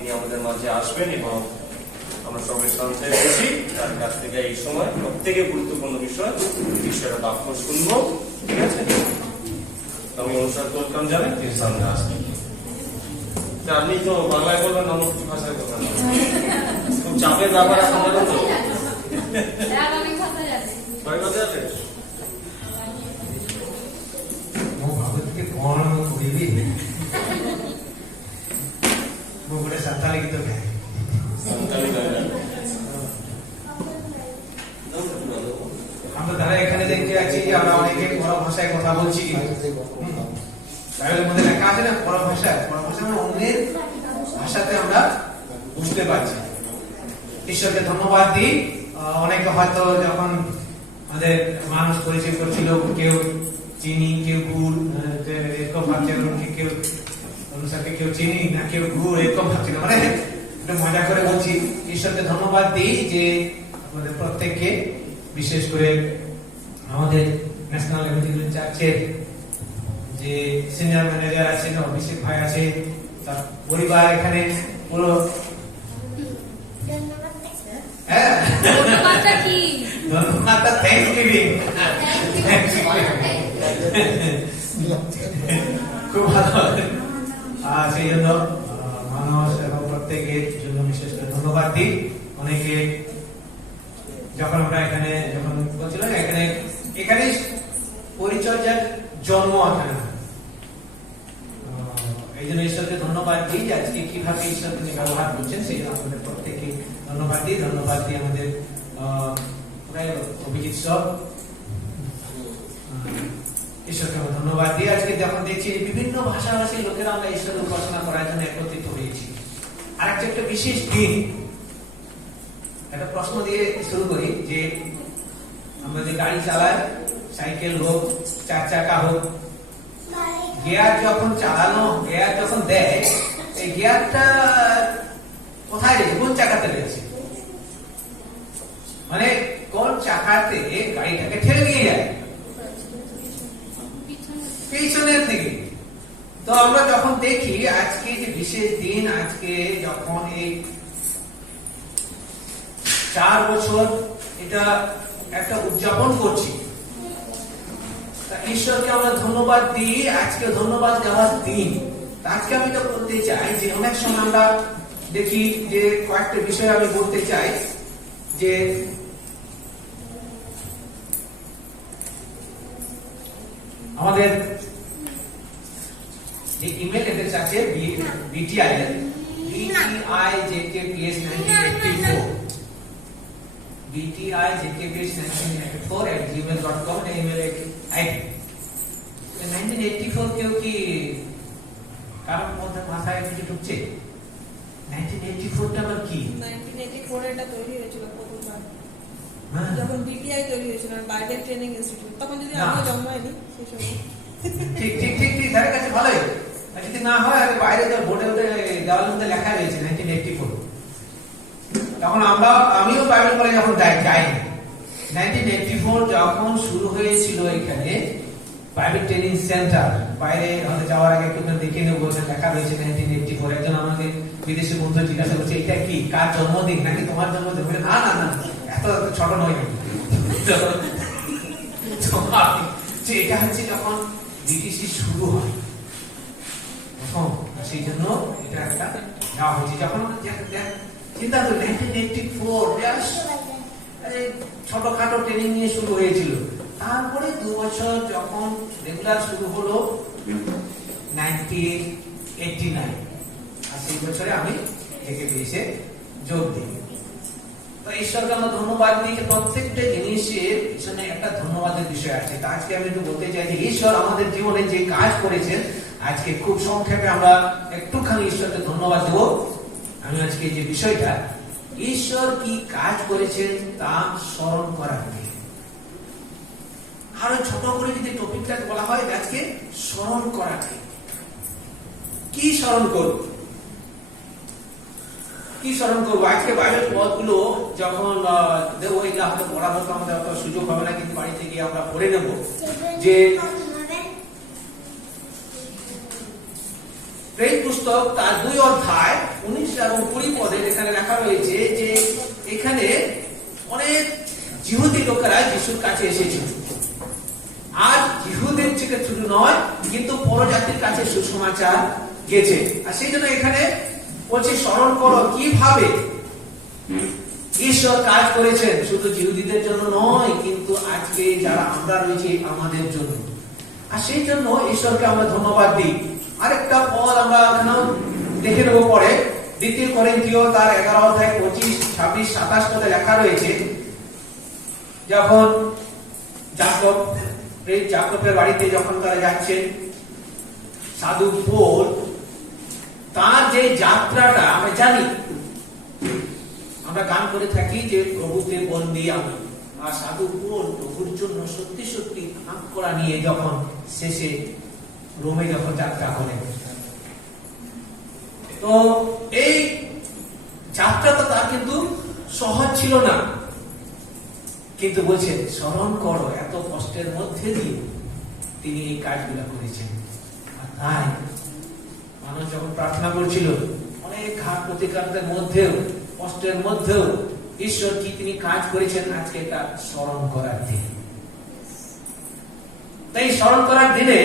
তিনি আমাদের মাঝে আসবেন এবং আমরা সবাই সঞ্চয় করছি তার কাছ থেকে এই সময় প্রত্যেকে গুরুত্বপূর্ণ বিষয়টা বাক্য শুনবো। ঠিক আছে, আমি অনুষ্ঠান করতাম জানেন তিনি সামনে আসবেন। আপনি তো বাংলায় বলবেন না অন্য ভাষায় বলবেন, খুব চাপের ব্যাপার আপনাদের তো আমরা তারা এখানে দেখতে আছি যে আমরা অনেকে পর ভাষায় কথা বলছি, বাইবেলের মধ্যে লেখা আছে না পর ভাষা মানে অন্যের ভাষাতে আমরা বুঝতে পারছি। ঈশ্বরকে ধন্যবাদ দিই। অনেকে হয়তো যখন আমাদের মানুষ পরিচয় করছিল, কেউ চিনি কেউ গুড় এরকম ভাবছিল, কেউ অনুসারে কেউ চিনি না কেউ গুড় এরকম ভাবছিল, মানে একটু মজা করে বলছি। ঈশ্বরকে ধন্যবাদ দিই যে আমাদের প্রত্যেককে, বিশেষ করে আমাদের ন্যাশনাল এভাঞ্জেলিক্যাল চার্চের যে সিনিয়র ম্যানেজার আছেন, অভিষেক ভাই আছে, তার পরিবার এখানে পুরো খুব ভালো। সেই জন্য মানুষ এবং প্রত্যেকের জন্য বিশেষ করে ধন্যবাদ দিই। অনেকে যখন আমরা এখানে যখন বলছিলাম এখানে পরিচর্যার জন্ম এখানে, এই জন্য ঈশ্বরকে ধন্যবাদ দিই যে আজকে কিভাবে ঈশ্বর তিনি ব্যবহার করছেন সেই জন্য আমাদের প্রত্যেকে ধন্যবাদ দিই। আমাদের অভিজিৎ সব ঈশ্বরকে আমরা ধন্যবাদ দিই। আজকে যখন দেখছি বিভিন্ন ভাষাভাষী লোকেরা আমরা ঈশ্বরের উপাসনা করার জন্য একত্রিত হয়েছি। আর একটা বিশেষ দিন, একটা প্রশ্ন দিয়ে শুরু করি যে আমরা যে গাড়ি চালাই, সাইকেল হোক চার চাকা হোক, গিয়ার যখন চালানো, গিয়ার যখন দেয়, এই গিয়ারটা কোথায় রয়েছে, কোন চাকাতে রয়েছে, মানে কোন চাকাতে গাড়িটাকে ঠেলে নিয়ে যায়, পিছনের দিকে। তো আমরা যখন দেখি আজকে যে বিশেষ দিন, আজকে যখন এই 4 বছর এটা একটা উদযাপন করছি, ঈশ্বরকে আমরা ধন্যবাদ দিই। আজকে ধন্যবাদ দেওয়ার দিন। আজকে আমি তো বলতে চাই যে অনেক সময় আমরা দেখি যে কয়েকটা বিষয় আমি বলতে চাই যে আমাদের যে ইমেল এড্রেস আছে BTI JKPS1984 BTIJKPS1984@gmail.com email ID. 1984 কেউ কি কারোর মধ্যে মাথায় কিছু ঢুকছে? 1984টা আবার কি? 1984 এটা তৈরি হয়েছিল প্রথমবার যখন BTI তৈরি হয়েছিল, বাইবেল ট্রেনিং ইনস্টিটিউট। তখন যদি আমি জন্ম হয়নি সেই সময়। ঠিক তার কাছে ভালোই। যদি না হয় বাইরে যে বোর্ডে দেওয়ালের মধ্যে লেখা রয়েছে 1984, তখন আমিও বাইবেল কলেজে যখন যাইনি। 1984 যখন শুরু হয়েছিল এখানে প্রাইভেট ট্রেনিং সেন্টার, বাইরে আমাদের যাওয়ার আগে একটু দেখে নেবো, লেখা রয়েছে 1984। একজন আমাদের বিদেশি বন্ধু জিজ্ঞাসা করছে এটা কি, কার জন্মদিন নাকি তোমার জন্মদিন? না এত ছোট নয়। এটা হচ্ছে যখন ব্রিটিশ শুরু হয় প্রথম, সেই জন্য এটা একটা দেওয়া হয়েছে। যখন চিন্তা করি 1984 ছোটখাটো ট্রেনিং নিয়ে শুরু হয়েছিল। তারপরে 2 বছর যখন রেগুলার শুরু হলো 1989, আর সেই বছরে আমি JKPS-এ যোগ দিই। তো ঈশ্বরকে আমরা ধন্যবাদ দিই যে প্রত্যেকটা জিনিসের পিছনে একটা ধন্যবাদের বিষয় আছে। তা আজকে আমি একটু বলতে চাই যে ঈশ্বর আমাদের জীবনে যে কাজ করেছেন, আজকে খুব সংক্ষেপে আমরা একটুখানি ঈশ্বরকে ধন্যবাদ দেব। আমি আজকে যে বিষয়টা ঈশ্বর কি কাজ করেছেন তা স্মরণ করার নিয়ে, আরো ছোট করে যদি টপিকটাকে বলা হয় আজকে স্মরণ করাকে। কি স্মরণ করব? আজকে বাইবেল পদগুলো যখন দেবো, এটা আমাদের পড়াবো তো আমাদের অত সুযোগ হবে না, কিন্তু বাড়িতে গিয়ে আমরা পড়ে নেব। যে প্রেরিত পুস্তক পুস্তক তার 2 অধ্যায় 19 এবং 20 পদে এখানে লেখা রয়েছে যে এখানে অনেক জিহুদি লোকেরা যিশুর কাছে এসেছিল। আর জিহুদের থেকে শুধু নয়, কিন্তু পরজাতির কাছে সুসমাচার গেছে। আর সেই জন্য এখানে বলছে স্মরণ করো কিভাবে ঈশ্বর কাজ করেছেন, শুধু জিহুদীদের জন্য নয়, কিন্তু আজকে যারা আমরা রয়েছি আমাদের জন্য। আর সেই জন্য ঈশ্বরকে আমরা ধন্যবাদ দিই। আরেকটা পদ আমরা এখানেও দেখে নেব পরে, 2 করিন্থীয় তার 11 অধ্যায় 25, 26, 27 পদে লেখা রয়েছে, যখন যাকবের বাড়িতে যখন তারা যাচ্ছেন, সাধু পৌল তার যে যাত্রাটা আমরা জানি, আমরা গান করে থাকি যে প্রভুতে বন্দী আমি। আর সাধু পৌল প্রভুর জন্য সত্যি সত্যি হাত করা নিয়ে যখন শেষে রোমে যখন যাত্রা করেন, তো এই যাত্রাটা তার কিন্তু সহজ ছিল না, কিন্তু বলছেন স্মরণ করো এত কষ্টের মধ্যে দিয়ে তিনি এই কাজগুলো করেছেন। আর তাই মানুষ যখন প্রার্থনা করছিল, অনেক ঘাত প্রতিঘাতের মধ্যেও, কষ্টের মধ্যেও ঈশ্বর কি তিনি কাজ করেছেন, আজকে এটা স্মরণ করার দিন। তাই স্মরণ করার দিনে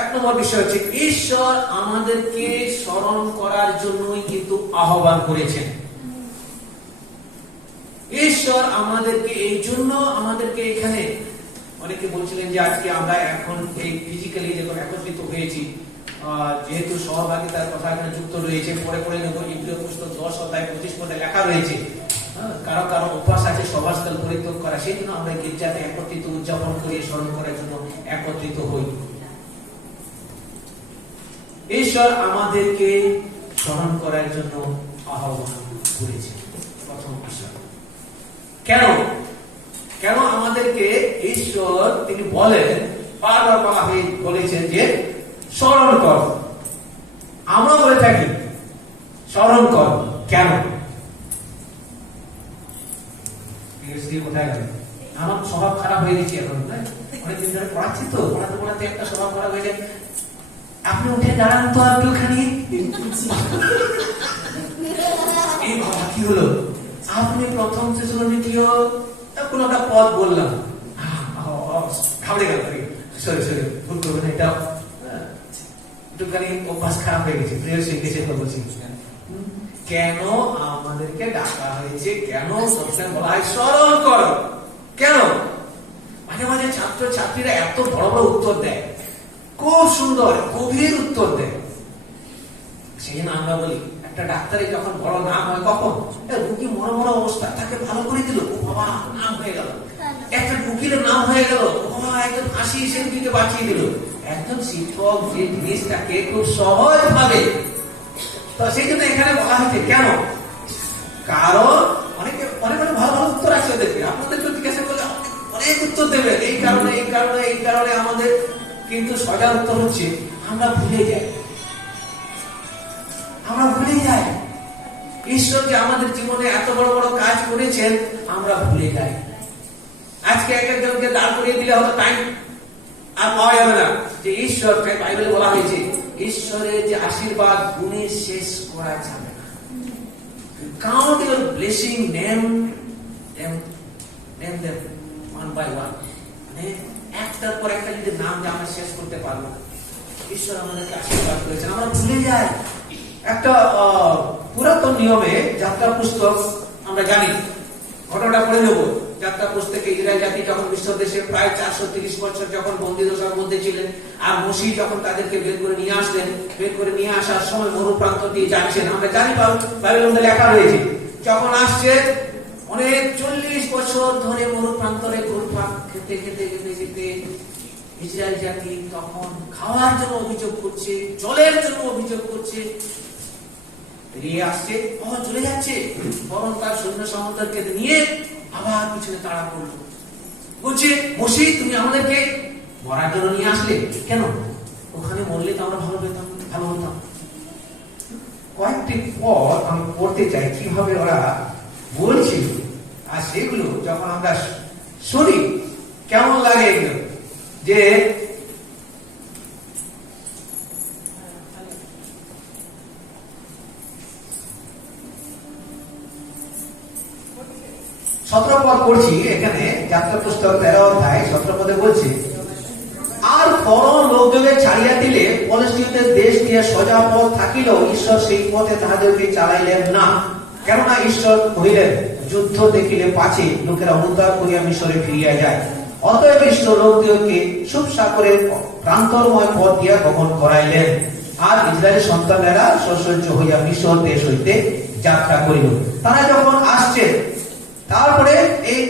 1 নম্বর বিষয় হচ্ছে ঈশ্বর আমাদেরকে স্মরণ করার জন্যই কিন্তু আহ্বান করেছেন। ঈশ্বর আমাদেরকে এই জন্য আমাদেরকে এখানে, অনেকে বলছিলেন যে আজকে আমরা এখন এই ফিজিক্যালি যখন একত্রিত হয়েছি, যেহেতু সহভাগিতার কথা এখানে যুক্ত রয়েছে, পরে নেব ইব্রিয় পুস্তক 10 অধ্যায় 25 পদে লেখা রয়েছে, কারো কারো অভ্যাস আছে সভাস্থল পরিত্যাগ করা, সেই জন্য আমরা গির্জাতে একত্রিত উদযাপন করি, স্মরণ করার জন্য একত্রিত হই। ঈশ্বর আমাদেরকে স্মরণ করার জন্য আহ্বান করেছে। প্রথম বিষয়, কেন আমাদেরকে ঈশ্বর তিনি বলেন, বারবার বলেছেন যে স্মরণ কর। আমরা বলে থাকি স্মরণ কর, কেন? কোথায় গেল? আমার স্বভাব খারাপ হয়ে গেছে এখন, অনেকদিন ধরে পড়াচ্ছি তো, পড়াতে একটা স্বভাব খারাপ হয়ে যায়। আপনি উঠে দাঁড়ান তো আর একটুখানি। এই বাবা কি হলো? আপনি প্রথম থেসলোনিকীয় কোন একটা পদ বললাম, ঘাবড়ে গেল, সরি ভুল করবেন, এটা একটুখানি অভ্যাস খারাপ হয়ে গেছে। প্রিয় শিখেছে বলছি, কেন আমাদেরকে ডাকা হয়েছে, কেন সবসময় বলা হয় স্মরণ করো, কেন? মাঝে মাঝে ছাত্র ছাত্রীরা এত বড় বড় উত্তর দেয়, খুব সুন্দর গভীর উত্তর দেয়। সেই জন্য আমরা বলি, একটা ডাক্তারের যখন বড় নাম হয়, কখন রুগী মরমরা অবস্থা, তাকে ভালো করে দিল, ও বাবা নাম হয়ে গেল। একটা উকিলের নাম হয়ে গেল, ও বাবা একজন ফাঁসি সে রুগীকে বাঁচিয়ে দিল। একজন শিক্ষক যে জিনিসটাকে খুব সহজ ভাবে, তো সেই জন্য এখানে বলা হয়েছে কেন? কারণ অনেকে অনেক ভালো ভালো উত্তর আছে ওদেরকে, আপনাদেরকে জিজ্ঞাসা করলে অনেক উত্তর দেবে, এই কারণে আমাদের কিন্তু সজা উত্তর হচ্ছে আমরা ভুলে যাই। ঈশ্বর যে আমাদের জীবনে এত বড় বড় কাজ করেছেন, আমরা ভুলে যাই। আজকে এক একজনকে দাঁড় করিয়ে দিলে হয়তো টাইম আর পাওয়া যাবে না, যে ঈশ্বর, বাইবেলে বলা হয়েছে ঈশ্বরের যে আশীর্বাদ গুণে শেষ করা যাবে না। Count your blessing, name them one by one, মানে একটার পর একটা যদি নাম যে আমরা শেষ করতে পারবো। ঈশ্বর আমাদেরকে আশীর্বাদ করেছেন, আমরা ভুলে যাই। একটা পুরাতন নিয়মে যাত্রা পুস্তক আমরা জানি, ঘটনাটা পড়ে নেব। যাত্রা পুস্তকে ইসরায়েল জাতি যখন মিশ্র দেশে প্রায় 430 বছর যখন বন্দী দশার মধ্যে ছিলেন, আর মসিহ যখন তাদেরকে বের করে নিয়ে আসলেন, বের করে নিয়ে আসার সময় মরুপ্রান্ত দিয়ে যাচ্ছেন, আমরা জানি বাইবেলের মধ্যে লেখা রয়েছে, যখন আসছে অনেক 40 বছর ধরে মরুপ্রান্তরে ঘুরপাক খেতে ইসরায়েল জাতি তখন খাওয়ার জন্য অভিযোগ করছে, জলের জন্য অভিযোগ করছে, বেরিয়ে আসছে, চলে যাচ্ছে, বরং তার সৈন্য সামন্তকে নিয়ে আবার পিছনে তাড়া করলো, বলছে মসিহ তুমি আমাদেরকে মরার জন্য নিয়ে আসলে কেন? ওখানে মরলে তো আমরা ভালো হতাম। কয়েকটি পদ আমি পড়তে চাই কিভাবে ওরা বলছিল, আর সেগুলো যখন আমরা শুনি কেমন লাগে এগুলো। যে 17 পদ পড়ছি এখানে, যাত্রা পুস্তক 13 অধ্যায় 17 পদে বলছে, আর ফরন লোকজনকে ছাড়িয়া দিলে ফলিস্তিনদের দেশ দিয়ে সোজা পথ থাকিলেও ঈশ্বর সেই পথে তাহাদেরকে চালাইলেন না, কেননা ঈশ্বর কহিলেন, যুদ্ধ দেখিলে পাছে লোকেরা অনুতাপ করিয়া মিশরে ফিরিয়া যায়। অতএব ঈশ্বর লোকদিগকে সুবসাগরের প্রান্তরময় পথ দিয়া গমন করাইলেন। আর ইসরায়েলের সন্তানেরা সশস্ত্র হইয়া মিশর দেশ হইতে যাত্রা করিল। তারা যখন আসছে, তারপরে এই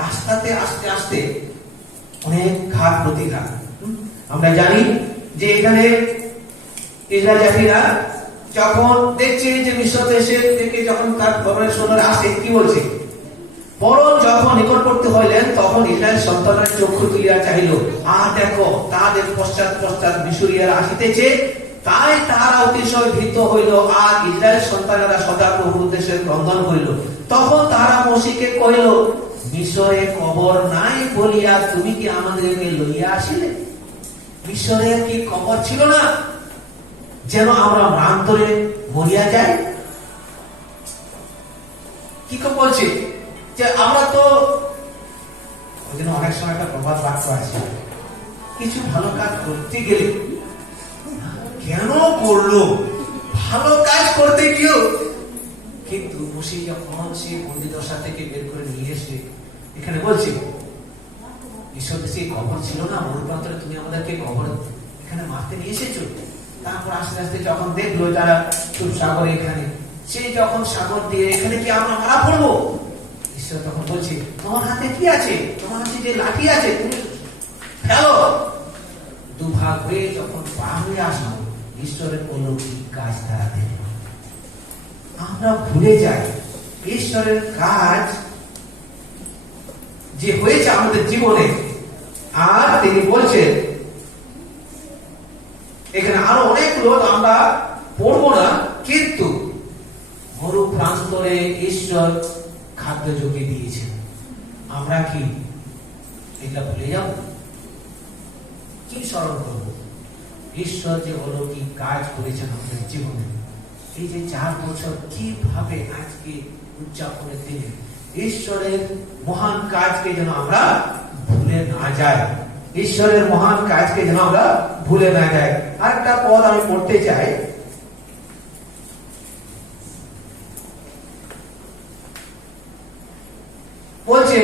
রাস্তাতে আস্তে আস্তে অনেক ঘাত প্রতিঘাত। আমরা জানি যে এখানে ইসরায়েল জাতিরা যখন দেখছে যে মিশর দেশে থেকে যখন তার খবরের শোনার আসে, কি বলছে, পরম যখন নিকটবর্তী হইলেন তখন ইসরায়েল সন্তানের চক্ষু তুলিয়া চাহিল, আর দেখো তাদের পশ্চাৎ পশ্চাৎ মিশরীয়রা আসিতেছে, তাই তাহারা অতিশয় ভীত হইল। আর ইসরায়েল সন্তানেরা সদা প্রভুর উদ্দেশ্যে ক্রন্দন হইল। তখন তাহারা মোশেকে কহিল, মিশরে কবর নাই বলিয়া তুমি কি আমাদেরকে লইয়া আসিলে? মিশরের কি কবর ছিল না, যেন আমরা প্রান্তরে মরিয়া যাই? কি বলছে যে আমরা তো ওই জন্য অনেক সময় একটা প্রবাদ বাক্য আছে, কিছু ভালো কাজ করতে গেলে কেন করলো, ভালো কাজ করতে গিয়েও কিন্তু মুশি যখন সে বন্দিদশা থেকে বের করে নিয়ে এসে এখানে বলছে, ঈশ্বর দেশে কবর ছিল না, মরুপ্রান্তরে তুমি আমাদেরকে কবর এখানে মারতে নিয়ে এসেছো। তারপর আস্তে আস্তে যখন দেখলো তারা খুব সাগরে এখানে, সে যখন সাগর দিয়ে এখানে কি আমরা মারা পড়বো, ঈশ্বর তখন বলছে, তোমার হাতে কি আছে, তোমার হাতে যে লাঠি আছে তুমি ফেলো। দুভাগ হয়ে যখন পার হয়ে আসলো, ঈশ্বরের অলৌকিক কাজ তারা দেখল। আমরা ভুলে যাই ঈশ্বরের কাজ যে হয়েছে আমাদের জীবনে। আর তিনি বলছেন এখানে আরো অনেক লোক আমরা পড়বো না, কিন্তু মরু প্রান্তরে ঈশ্বর খাদ্য যোগিয়ে দিয়েছেন। আমরা কি এটা ভুলে যাব? কি স্মরণ করবো ঈশ্বর যে অলৌকিক কাজ করেছেন আমাদের জীবনে? এই যে 4 বছর কিভাবে আজকে উদযাপনের দিনে ঈশ্বরের মহান কাজকে যেন আমরা ভুলে না যাই, ঈশ্বরের মহান কাজকে যেন আমরা ভুলে না যাই। আরেকটা পদ আমি পড়তে চাই, বলছে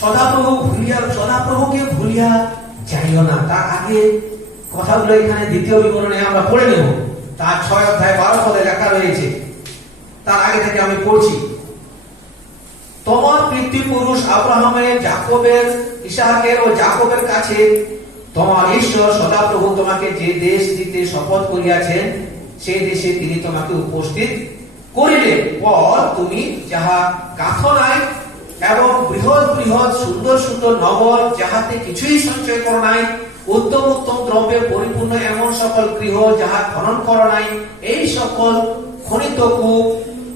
সদাপ্রভুকে ভুলিয়া যাইও না। তার আগে কথাগুলো এখানে দ্বিতীয় বিবরণে আমরা পড়ে নেব। তার 6 অধ্যায় 12 পদে লেখা রয়েছে, তার আগে থেকে আমি পড়ছি। তোমার পিতৃপুরুষ আব্রাহামের, যাকবের, ইসাহাকের ও যাকবের কাছে তোমার ঈশ্বর সদাপ্রভু তোমাকে যে দেশ দিতে শপথ করিয়াছেন, সেই দেশে তিনি তোমাকে উপস্থিত করিলেন। পর তুমি যাহা গাঁথো নাই এবং বৃহৎ বৃহৎ সুন্দর সুন্দর নগর, যাহাতে কিছুই সঞ্চয় করো নাই, উত্তম উত্তম দ্রব্যে পরিপূর্ণ এমন সকল গৃহ যাহা খনন করো নাই, এই সকল খনিত কূপ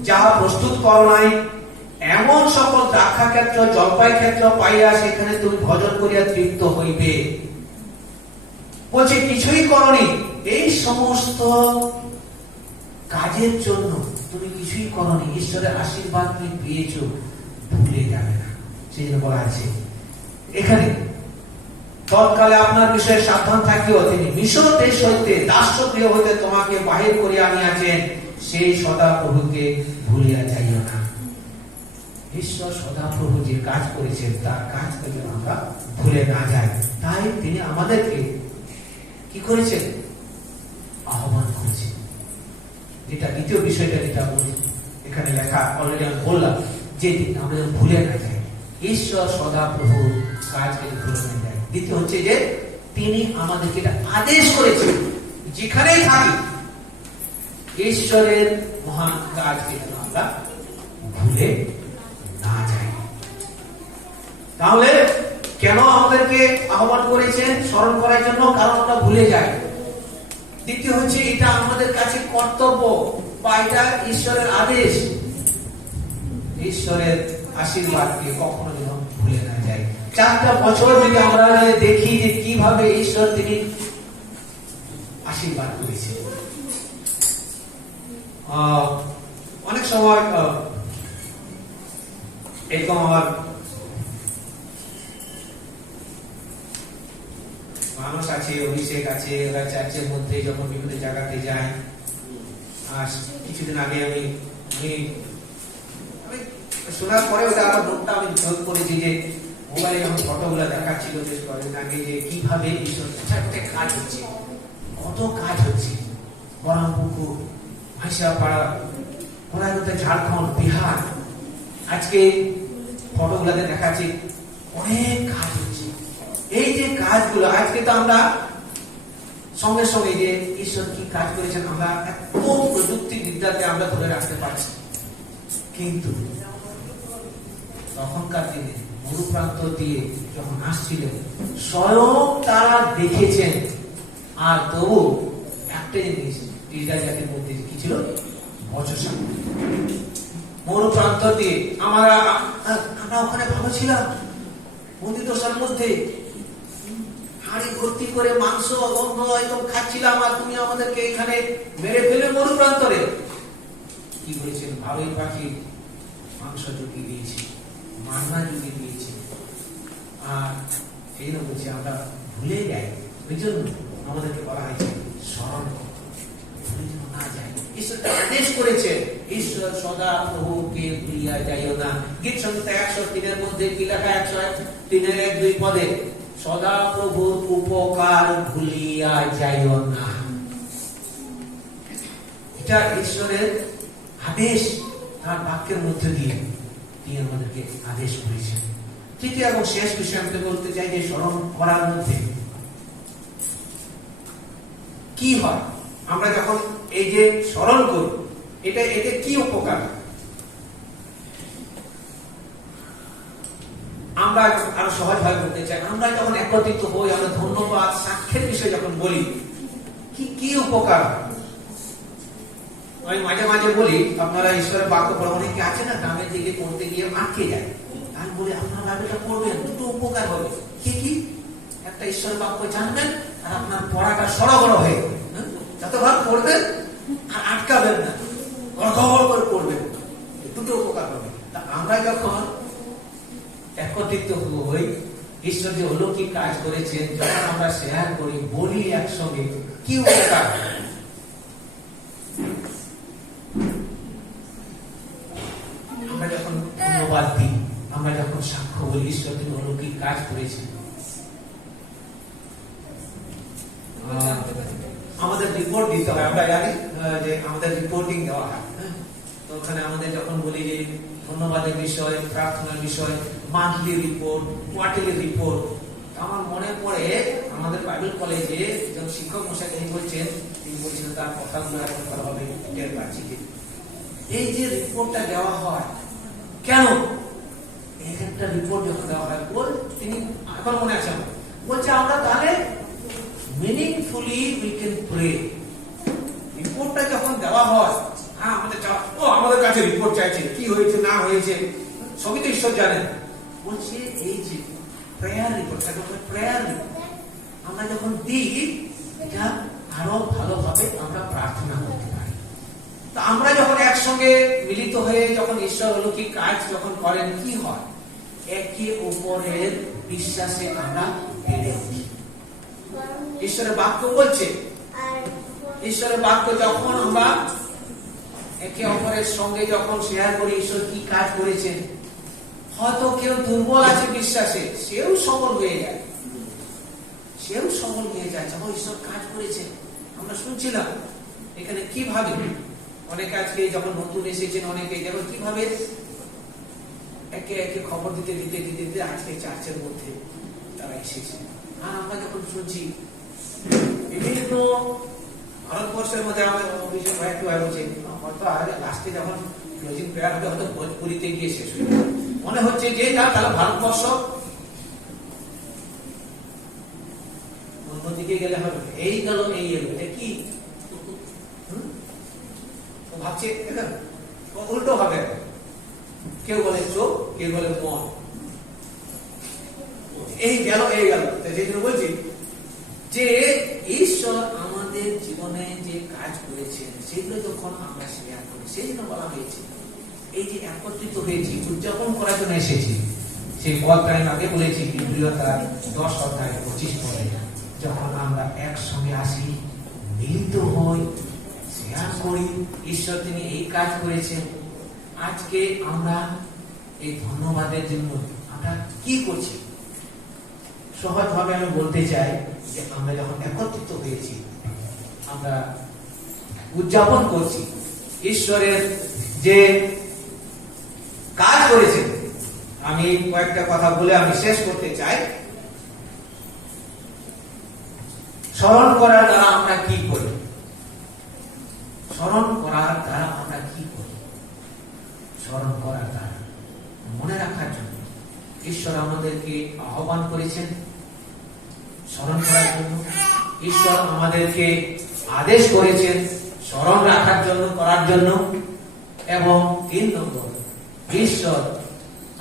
যাহা প্রস্তুত করো নাই, এমন সকল দ্রাক্ষা ক্ষেত্র, জলপাই ক্ষেত্র পাইয়া সেখানে তুমি ভজন করিয়া তৃপ্ত হইবে। বলছে কিছুই করনি, এই সমস্ত কাজের জন্য তুমি কিছুই করনি, ঈশ্বরের আশীর্বাদ তুমি পেয়েছো, ভুলে যাবে না। সেই জন্য বলা আছে এখানে, তৎকালে আপনার বিষয়ে সাবধান থাকিও, তিনি মিশর দেশ হইতে দাসগৃহ হইতে তোমাকে বাহির করিয়া আনিয়াছেন, সেই সদাপ্রভুকে ভুলিয়া যাইও না। ঈশ্বর সদাপ্রভু যে কাজ করেছেন তার কাজকে যেন আমরা ভুলে না যাই। তাই তিনি আমাদেরকে কি করেছেন? আহ্বান করেছেন। যেটা দ্বিতীয় বিষয়টা যেটা বলি এখানে লেখা, অলরেডি আমি বললাম যে আমরা ভুলে না যাই, ঈশ্বর সদাপ্রভু কাজকে ভুলে না যায়। দ্বিতীয় হচ্ছে যে তিনি আমাদেরকে এটা আদেশ করেছেন, যেখানেই থাকি ঈশ্বরের মহান কাজকে যেন আমরা ভুলে না যাই। তাহলে কেন আমাদেরকে আহ্বান করেছেন? স্মরণ করার জন্য, কারণ আমরা ভুলে যাই। দ্বিতীয় হচ্ছে এটা আমাদের কাছে কর্তব্য, বা এটা ঈশ্বরের আদেশ। ঈশ্বরের আশীর্বাদকে কখনো যেন ভুলে না যাই। 4টা বছর যদি আমরা দেখি যে কিভাবে ঈশ্বর তিনি আশীর্বাদ করেছেন। অনেক সময় এরকম আবার মানুষ আছে, অভিষেক আছে, ওরা চার্চের মধ্যে যখন বিভিন্ন জায়গাতে যায়। আর কিছুদিন আগে আমি শোনার পরে ওটা আমার নোটটা আমি যোগ করেছি যে মোবাইলে যখন ফটোগুলো দেখাচ্ছিল বেশ কয়েকদিন আগে যে কিভাবে ঈশ্বর কাজ হচ্ছে, কত কাজ হচ্ছে। বরামপুকুর, ভাইসাপাড়া, কোলাঘাট, ঝাড়খণ্ড, বিহার, আজকে ফটোগুলোতে দেখাচ্ছি অনেক কাজ হচ্ছে। এই যে কাজগুলো আজকে তো আমরা সঙ্গে সঙ্গে যে ঈশ্বর কি কাজ করেছেন আমরা এত প্রযুক্তি বিদ্যাতে আমরা ধরে রাখতে পারছি, কিন্তু তখনকার দিনে মরুপ্রান্ত দিয়ে যখন আসছিলেন স্বয়ং তারা দেখেছেন। আর তবু একটা জিনিস ইসরায়েল জাতির মধ্যে কি ছিল? বচসা। মরুপ্রান্ত দিয়ে আমরা ওখানে ভালো ছিলাম, মন্দির মধ্যে হাড়ি ভর্তি করে মাংস গন্ধ একদম খাচ্ছিলাম, আর তুমি আমাদেরকে এখানে মেরে ফেলে মরুপ্রান্তরে কি বলেছেন? ভালোই পাখি মাংস জুগিয়ে দিয়েছি, মান্না জুগিয়ে দিয়েছি। আর সেই জন্য বলছি আমরা ভুলে যাই, ওই জন্য আমাদেরকে বলা হয়েছে স্মরণ না যায়। ঈশ্বর আদেশ করেছে, ঈশ্বর সদা প্রভুকে ভুলিয়া যাইও না। গীত সংহিতা 103 মধ্যে কি লেখা? 103-1-2 পদে, সদা প্রভুর উপকার ভুলিয়া যাইও না। এটা ঈশ্বরের আদেশ, তার বাক্যের মধ্যে দিয়ে তিনি আমাদেরকে আদেশ করেছেন। তৃতীয় এবং শেষ বিষয় আমি বলতে চাই যে স্মরণ করার মধ্যে কি হয়? আমরা যখন এই যে স্মরণ করি, এতে কি উপকার? আমরা আরো সহজভাবে বলতে চাই, আমরা যখন একত্রিত হই, আমরা ধন্যবাদ সাক্ষ্যের বিষয়ে যখন বলি, কি উপকার? আমি মাঝে মাঝে বলি, আপনারা ঈশ্বরের বাক্য পড়া অনেকে আছে না, গ্রামের দিকে পড়তে গিয়ে আটকে যায়। আমি বলি আপনারা বাইবেলটা পড়বেন, দুটো উপকার হবে। কি? একটা ঈশ্বরের বাক্য জানবেন, আর আপনার পড়াটা সরগর হয়ে যতবার পড়বেন আর আটকাবেন না, গড়গড় করে পড়বেন, দুটো উপকার হবে। তা আমরা যখন একত্রিত হই, ঈশ্বর যে অলৌকিক কাজ করেছেন, যখন আমরা শেয়ার করি, বলি একসঙ্গে, কি উপকার? আমরা যখন ধন্যবাদ দিই, আমরা যখন সাক্ষ্য বলি ঈশ্বর তিনি অলৌকিক কাজ করেছেন, আমাদের রিপোর্ট দিতে হয়। আমরা জানি যে আমাদের রিপোর্টিং দেওয়া হয়। তো ওখানে আমাদের যখন বলি যে ধন্যবাদের বিষয়, প্রার্থনার বিষয়, মান্থলি রিপোর্ট, কোয়ার্টারলি রিপোর্ট, আমার মনে পড়ে আমাদের বাইবেল কলেজে যখন শিক্ষক মশাই তিনি বলছেন তার কথাগুলো এখন করা হবে, টের পাচ্ছি যে এই যে রিপোর্টটা দেওয়া হয় কেন, একটা রিপোর্ট যখন দেওয়া হয় তিনি এখন মনে আছে বলছে আমরা তাহলে meaningfully we can pray. রিপোর্টটা যখন দেওয়া হয়, আমাদের কাছে রিপোর্ট চাইছে, কি হয়েছে না হয়েছে সবই তো ঈশ্বর জানেন। বলছে এই যে প্রেয়ার রিপোর্ট, প্রেয়ার রিপোর্ট আমরা যখন দিই, এটা আরো ভালোভাবে আমরা প্রার্থনা করতে পারি। তো আমরা যখন একসঙ্গে মিলিত হয়ে যখন ঈশ্বর অলৌকিক কাজ যখন করেন, কি হয়? একে অপরের বিশ্বাসে আমরা বেড়ে উঠি। ঈশ্বরের বাক্য বলছে, ঈশ্বরের বাক্য যখন আমরা একে অপরের সঙ্গে যখন শেয়ার করি ঈশ্বর কি কাজ করেছেন, হয়তো কেউ দুর্বল আছে বিশ্বাসে, সেও সবল হয়ে যায়, যখন ঈশ্বর কাজ করেছে। আমরা শুনছিলাম এখানে কিভাবে অনেকে আজকে যখন নতুন এসেছেন, অনেকে যেমন কিভাবে একে একে খবর দিতে দিতে দিতে দিতে আজকে চার্চের মধ্যে তারা এসেছে। আর আমরা যখন শুনছি বিভিন্ন ভারতবর্ষের মধ্যে, আমার অভিষেক ভাই একটু বলছে হয়তো লাস্টে যখন ক্লোজিং প্রেয়ার হবে হয়তো ভোজপুরিতে গিয়ে শেষ হয়ে যাবে, মনে হচ্ছে যে না তাহলে ভারতবর্ষ অন্যদিকে গেলে হবে, এই গেল এই এলো, এটা কি ভাবছে উল্টো হবে। কেউ বলে চোখ, কেউ বলে মন, এই গেল এই গেল। সেই জন্য বলছি যে ঈশ্বর আমাদের জীবনে যে কাজ করেছেন সেগুলো যখন আমরা শেয়ার করি, সেই জন্য বলা হয়েছে এই যে একত্রিত হয়েছি উদযাপন করার জন্য এসেছি, সেই কথাটা আমি আগে বলেছি বিবৃয়তা 10 অধ্যায় 25 পদে, যখন আমরা একসঙ্গে আসি, মিলিত হই, শেয়ার করি, ঈশ্বর তিনি এই কাজ করেছেন। আজকে আমরা এই ধন্যবাদের জন্য আমরা কি করছি? সহজভাবে আমি বলতে চাই যে আমরা যখন একত্রিত হয়েছি, আমরা উদযাপন করছি ঈশ্বরের যে কাজ করেছেন। আমি কয়েকটা কথা বলে আমি শেষ করতে চাই। স্মরণ করার দ্বারা আমরা কি করি? স্মরণ করার দ্বারা আমরা কি করি? স্মরণ করার দ্বারা মনে রাখার জন্য ঈশ্বর আমাদেরকে আহ্বান করেছেন স্মরণ করার জন্য। ঈশ্বর আমাদেরকে আদেশ করেছেন স্মরণ রাখার জন্য, করার জন্য। এবং 3 নম্বর, ঈশ্বর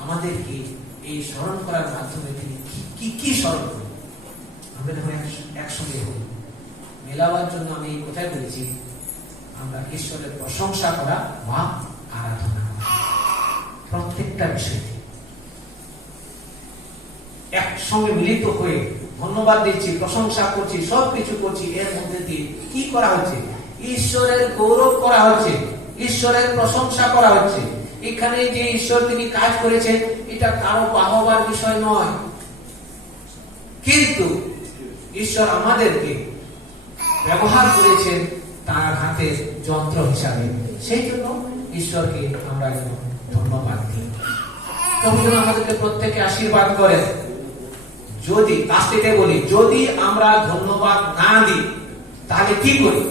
আমাদেরকে এই স্মরণ করার মাধ্যমে তিনি কি স্মরণ করেন? আমরা যখন একসঙ্গে হই, মেলাবার জন্য আমি এই কথাই বলেছি, আমরা ঈশ্বরের প্রশংসা করা বা আরাধনা করা। প্রত্যেকটা বিষয়তে একসঙ্গে মিলিত হয়ে ধন্যবাদ দিচ্ছি, প্রশংসা করছি, সবকিছু করছি। এর মধ্যে দিয়ে কি করা হচ্ছে? ঈশ্বরের গৌরব করা হচ্ছে, ঈশ্বরের প্রশংসা করা হচ্ছে। এখানে যে ঈশ্বর তিনি কাজ করেছেন, এটা কারো বাহবার বিষয় নয়, কিন্তু ঈশ্বর আমাদেরকে ব্যবহার করেছেন তার হাতের যন্ত্র হিসাবে। সেই জন্য ঈশ্বরকে আমরা ধন্যবাদ দিই। প্রভু যেন আমাদেরকে প্রত্যেকে আশীর্বাদ করেন। যদি কাস্তিতে বলি, যদি আমরা ধন্যবাদ না দিই তাহলে কি করি?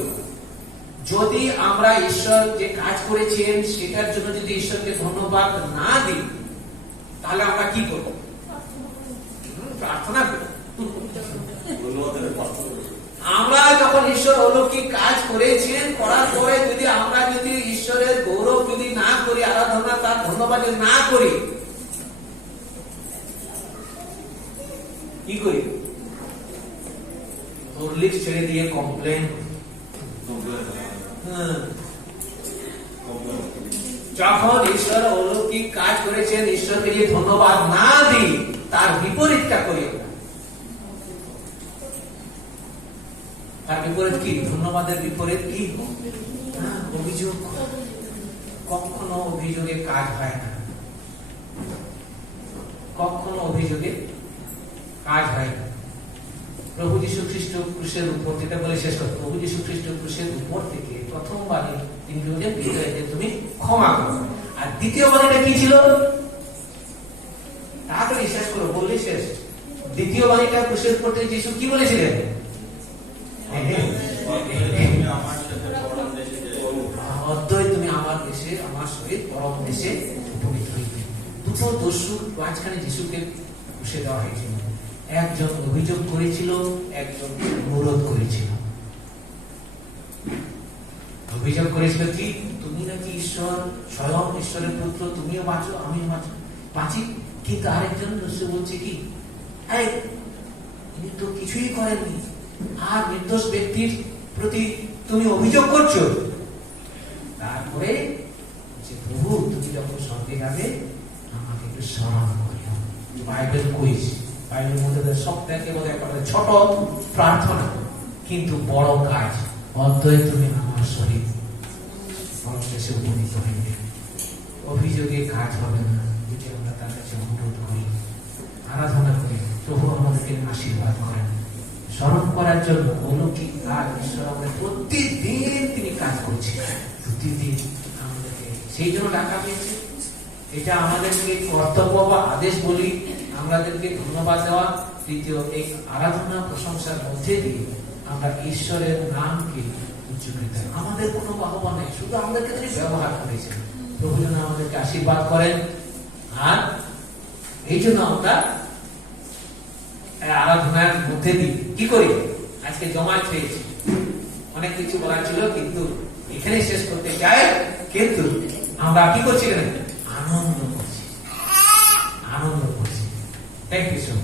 যদি আমরা ঈশ্বর যে কাজ করেছেন সেটার জন্য যদি ঈশ্বরকে ধন্যবাদ না দিই, তাহলে আমরা কি করব? প্রার্থনা করব। আমরা যখন ঈশ্বর অলৌকিক কাজ করেছেন, করার পরে যদি আমরা যদি ঈশ্বরের গৌরব যদি না করি, আরাধনা তার ধন্যবাদ না করি, কি করি? হরলিক্স ছেড়ে দিয়ে কমপ্লেন। যখন ঈশ্বর অলৌকিক কাজ করেছেন, ঈশ্বরকে যে ধন্যবাদ না দিই, তার বিপরীতটা করি। তার বিপরীত কি? ধন্যবাদের বিপরীত কি? অভিযোগ। কখনো অভিযোগে কাজ হয় না, কখনো অভিযোগে কাজ হয় না। প্রভু যীশু খ্রিস্ট ক্রুশের উপর, যেটা বলে শেষ করো, প্রভু যীশু খ্রিস্ট ক্রুশের উপর থেকে প্রথমবারে তিনি বললেন যে তুমি ক্ষমা করো। আর দ্বিতীয়বার কি ছিল? তাড়াতাড়ি শেষ করো, বললে শেষ। দ্বিতীয় বাণীটা ক্রুশের উপর থেকে যীশু কি বলেছিলেন? অদ্বৈ তুমি আমার দেশে, আমার সহিত পরম দেশে উপনীত হইবে। দুটো দস্যুর মাঝখানে যীশুকে ক্রুশে দেওয়া হয়েছিল। একজন অভিযোগ করেছিল, একজন অনুরোধ করেছিল। অভিযোগ করেছিল কি? তুমি নাকি ঈশ্বর, স্বয়ং ঈশ্বরের পুত্র, তুমিও বাঁচো, আমিও বাঁচি। কিন্তু আরেকজন দস্যু বলছে কি, ইনি তো কিছুই করেননি, আর নির্দোষ ব্যক্তির প্রতি তুমি অভিযোগ করছো। তারপরে যে প্রভু, তুমি যখন স্বর্গে যাবে আমাকে একটু স্মরণ করিও। বাইবেল কুইজ, বাইবেলের মধ্যে সবথেকে বোধহয় ছোট প্রার্থনা কিন্তু বড় কাজ। অদ্বৈ তুমি আমার সহিত পরম দেশে উপনীত হইবে। অভিযোগে কাজ হবে না যদি আমরা তার কাছে অনুরোধ করি, আরাধনা করি। প্রভু আমাদেরকে আশীর্বাদ করেন। স্মরণ করার জন্য অলৌকিক কাজ ঈশ্বর আমাদের প্রতিদিন তিনি কাজ করছেন, প্রতিদিন আমাদেরকে সেই জন্য ডাকা হয়েছে। এটা আমাদেরকে কর্তব্য বা আদেশ বলি, আমাদেরকে ধন্যবাদ দেওয়া। তৃতীয়, এই আরাধনা প্রশংসার মধ্যে দিয়ে আমরা ঈশ্বরের নামকে উচ্চকৃত। আমাদের কোনো বাহবা নেই, শুধু আমাদেরকে তিনি ব্যবহার করেছেন। প্রভু যেন আমাদেরকে আশীর্বাদ করেন। আর এই জন্য আমরা আরাধনার মধ্যে দিয়ে কি করি? আজকে জমায়েত হয়েছি, অনেক কিছু বলার ছিল কিন্তু এখানে শেষ করতে চাই। কিন্তু আমরা কি করছি? আনন্দ করছি, আনন্দ করছি। Thank you so much.